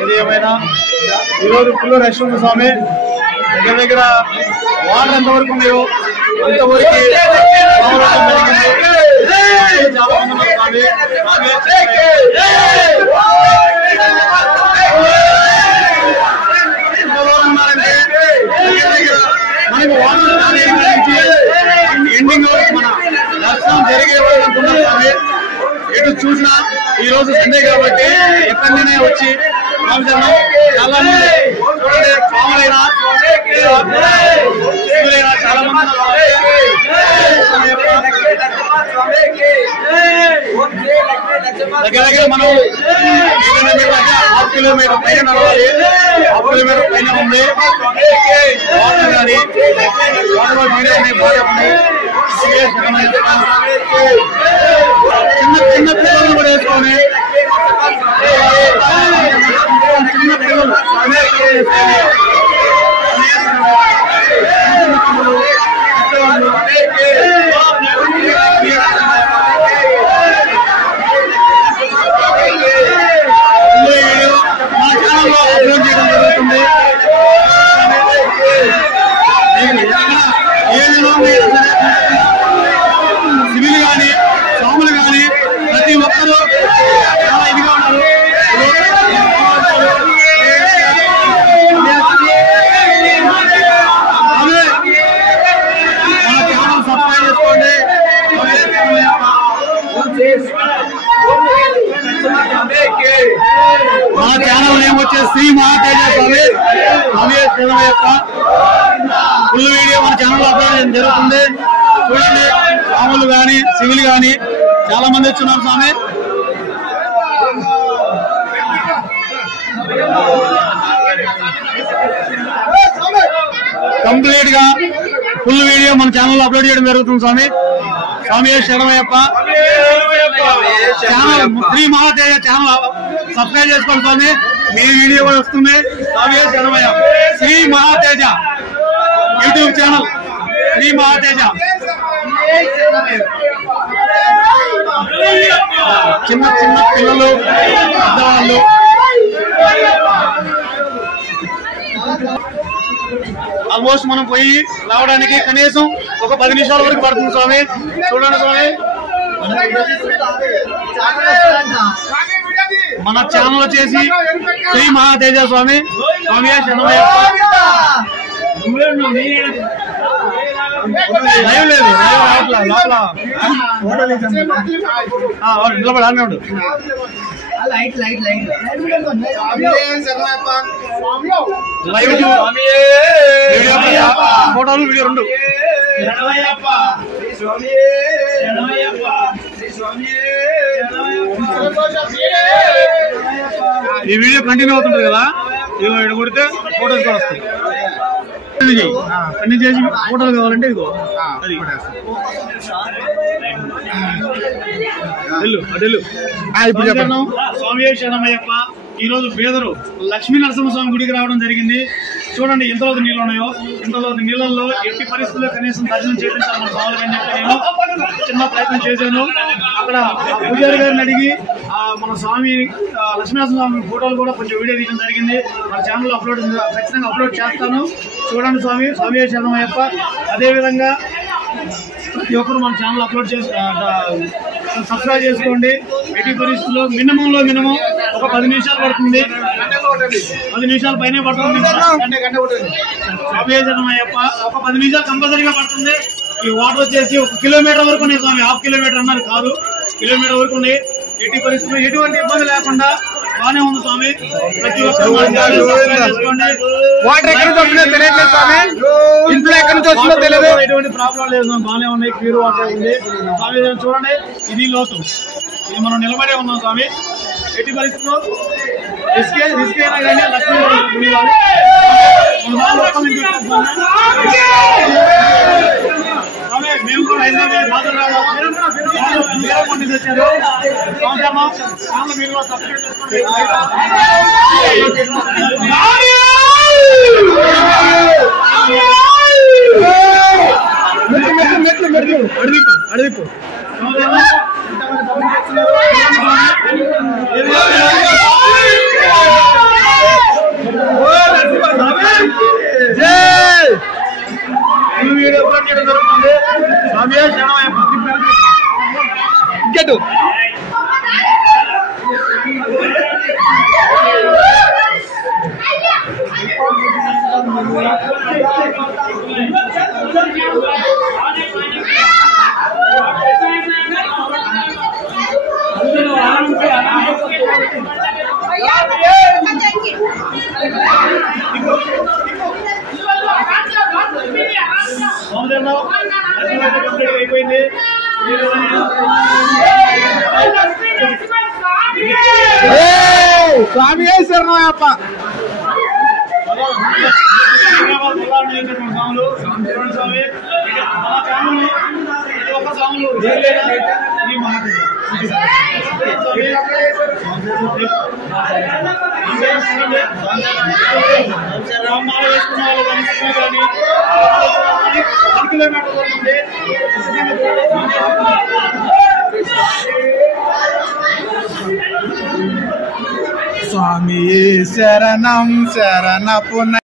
ఏది ఏమైనా ఈరోజు ఫుల్ రష్ ఉంది స్వామి. దగ్గర దగ్గర వాటర్ ఎంతవరకు ఉన్నాయో అంతవరకు చాలా మంది స్వామి. మనకి వాటర్ ఎండింగ్ వరకు మన దర్శనం జరిగే అనుకున్నాం స్వామి. ఎటు చూసినా ఈ రోజు సండే కాబట్టి ఎక్కడైనా వచ్చి చాలా మంది స్వాములైనా చాలా మంది దగ్గర దగ్గర మనం 1/2 కిలోమీటర్ పైన నడవాలి. 1/2 కిలోమీటర్ పైన ఉంది. వాటర్ కానీ వాటర్ వీడియో బాగా ఉన్నాయి. చిన్న చిన్న పిల్లలు కూడా వేసుకొని చిన్న పిల్లలు మా ఛానల్లో అప్లోడ్ చేయడం జరుగుతుంది. సివిల్ కానీ స్వాములు కానీ ప్రతి ఒక్కరూ చాలా ఇదిగా ఉన్నారు. మన ఛానల్ సబ్స్క్రైబ్ చేసుకోండి. మన ఛానల్ నేమ్ వచ్చేసి శ్రీ మహాతేజ స్వామి శరణమయ్యప్ప. ఫుల్ వీడియో మన ఛానల్ అప్లోడ్ చేయడం జరుగుతుంది. చూడండి, స్వాములు కానీ సివిల్ కానీ చాలా మంది వచ్చున్నారు స్వామి. కంప్లీట్ గా ఫుల్ వీడియో మన ఛానల్ అప్లోడ్ చేయడం జరుగుతుంది స్వామి. స్వామి శరణమయ్యప్ప. Channel Shri Mahateja channel subscribe చేసుకోండి స్వామి. మీ వీడియో కూడా వస్తుంది. స్వామి శరణమయ్య. Shri Mahateja YouTube channel Shri Mahateja. చిన్న చిన్న పిల్లలు పెద్దవాళ్ళు ఆల్మోస్ట్ మనం పోయి రావడానికి కనీసం ఒక 10 నిమిషాల వరకు పడుతుంది స్వామి. చూడండి స్వామి, మన ఛానల్ వచ్చేసి శ్రీ మహాతేజ స్వామి. స్వామి శరణమయ్యప్ప. లైవ్ లేదు, లైవ్ రావట్లా. లోపల నిలబడి అన్నీ ఉండు. లైవ్ ఫోటోలు వీడియో రెండు. ఈ వీడియో కంటిన్యూ అవుతుంటది కదా, ఇదిగో ఇక్కడ కొడితే ఫోటోస్ కూడా వస్తాయి. అన్ని చేసి ఫోటోలు కావాలంటే ఇదిగో అది ఇప్పుడు చెప్పండి. స్వామి శరణమయ్యప్ప. ఈ రోజు పేదరు లక్ష్మీ నరసింహస్వామి గుడికి రావడం జరిగింది. చూడండి ఎంతలోతు నీళ్ళు ఉన్నాయో. ఇంతలోతు నీళ్ళల్లో ఎట్టి పరిస్థితుల్లో కనీసం దర్శనం చేయించాలి మన స్వాములు అని చెప్పి నేను చిన్న ప్రయత్నం చేశాను. అక్కడ పూజారి గారిని అడిగి మన స్వామి లక్ష్మీనరసింహస్వామి ఫోటోలు కూడా కొంచెం వీడియో తీయడం జరిగింది. మన ఛానల్లో ఖచ్చితంగా అప్లోడ్ చేస్తాను. చూడండి స్వామి. స్వామి శరణమయ్యప్ప. అదేవిధంగా ప్రతి ఒక్కరు మన ఛానల్ అప్లోడ్ చేసి సబ్స్క్రైబ్ చేసుకోండి. ఎట్టి పరిస్థితుల్లో మినిమం ఒక 10 నిమిషాలు పడుతుంది. 10 నిమిషాలు పైనే పడుతుంది. స్వామి శరణమయ్యప్ప. ఒక 10 నిమిషాలు కంపల్సరీగా పడుతుంది. ఈ వాటర్ వచ్చేసి 1 కిలోమీటర్ వరకు ఉన్నాయి స్వామి. 1/2 కిలోమీటర్ అన్నారు కాదు, కిలోమీటర్ వరకు ఉన్నాయి. ఎట్టి పరిస్థితుల్లో ఎటువంటి ఇబ్బంది లేకుండా బానే ఉంది స్వామి. ప్రతి ఒక్కరు చేసుకోండి. వాటర్ ఎక్కడ నుంచి వస్తుందో తెలియట్లేదు స్వామి. ఇంట్లో ఎక్కడ నుంచి వస్తుందో తెలియదు. ఎటువంటి ప్రాబ్లం లేదు స్వామి. బానే ఉన్నాయి. ప్యూర్ వాటర్ ఉంది స్వామి. చూడండి, ఇది లోతు. ఇది మనం నిలబడే ఉన్నాం స్వామి. ఎట్టి పరిస్థితుల్లో రిస్క్ అయినా కానీ లక్ష్మీ మేము కూడా హైదరాబాద్ వచ్చారు. మీరు కూడా సబ్స్క్రైబ్ చేసుకోండి. అడిగిపో స్వామి శరణయ్యప్ప. స్వామి శరణం శరణపు